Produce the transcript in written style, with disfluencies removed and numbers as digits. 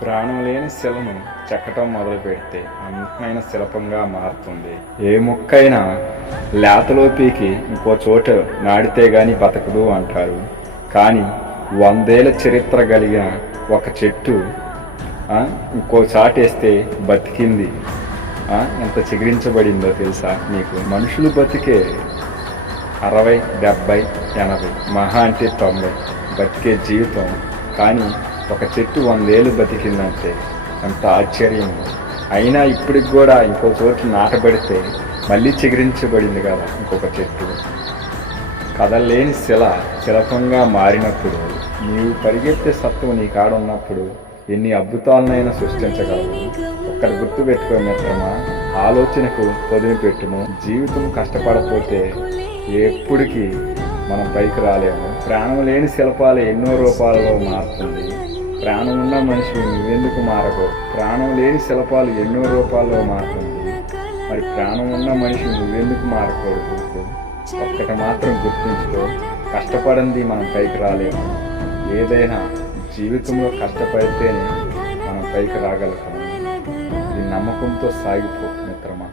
ప్రాణం లేని శిలను చెక్కటం మొదలు పెడితే అందమైన శిల్పంగా మారుతుంది. ఏ మొక్కైనా లేతలో పీకి ఇంకో చోట నాటితే గాని బతకదు అంటారు. కానీ 100 ఏళ్ల చరిత్ర కలిగిన ఒక చెట్టు ఇంకో చాటేస్తే బతికింది. ఎంత చిగురించబడిందో తెలుసా మీకు? మనుషులు బతికే 60, 70, 80, మహా అంటే 90 బతికే జీవితం. కానీ ఒక చెట్టు 100 ఏళ్ళు బతికిందంటే ఎంత ఆశ్చర్యం. అయినా ఇప్పటికి కూడా ఇంకో చోటు నాటబడితే మళ్ళీ చిగురించబడింది కదా ఇంకొక చెట్టు. కదలలేని శిల్పంగా మారినప్పుడు, నీవు పరిగెత్తే సత్వం నీ కాడ ఉన్నప్పుడు ఎన్ని అద్భుతాలనైనా సృష్టించగలవు. ఒక్కటి గుర్తుపెట్టుకో మిత్రమా, ఆలోచనకు పొదిమి పెట్టుము. జీవితం కష్టపడపోతే ఎప్పటికీ మనం పైకి రాలేము. ప్రాణం లేని శిల్పాలు ఎన్నో రూపాలలో మారుతుంది. ప్రాణం ఉన్న మనిషి నువ్వెందుకు మారకూడదు? ప్రాణం లేని శిల్పాలు ఎన్నో రూపాల్లో మారుతుంది. మరి ప్రాణం ఉన్న మనిషి నువ్వెందుకు మారకూడదు? ఒక్కటి మాత్రం గుర్తుంచుకో, కష్టపడింది మనం పైకి రాలేము. ఏదైనా జీవితంలో కష్టపడితేనే మనం పైకి రాగలుగుతాం. ఈ నమ్మకంతో సాగిపో.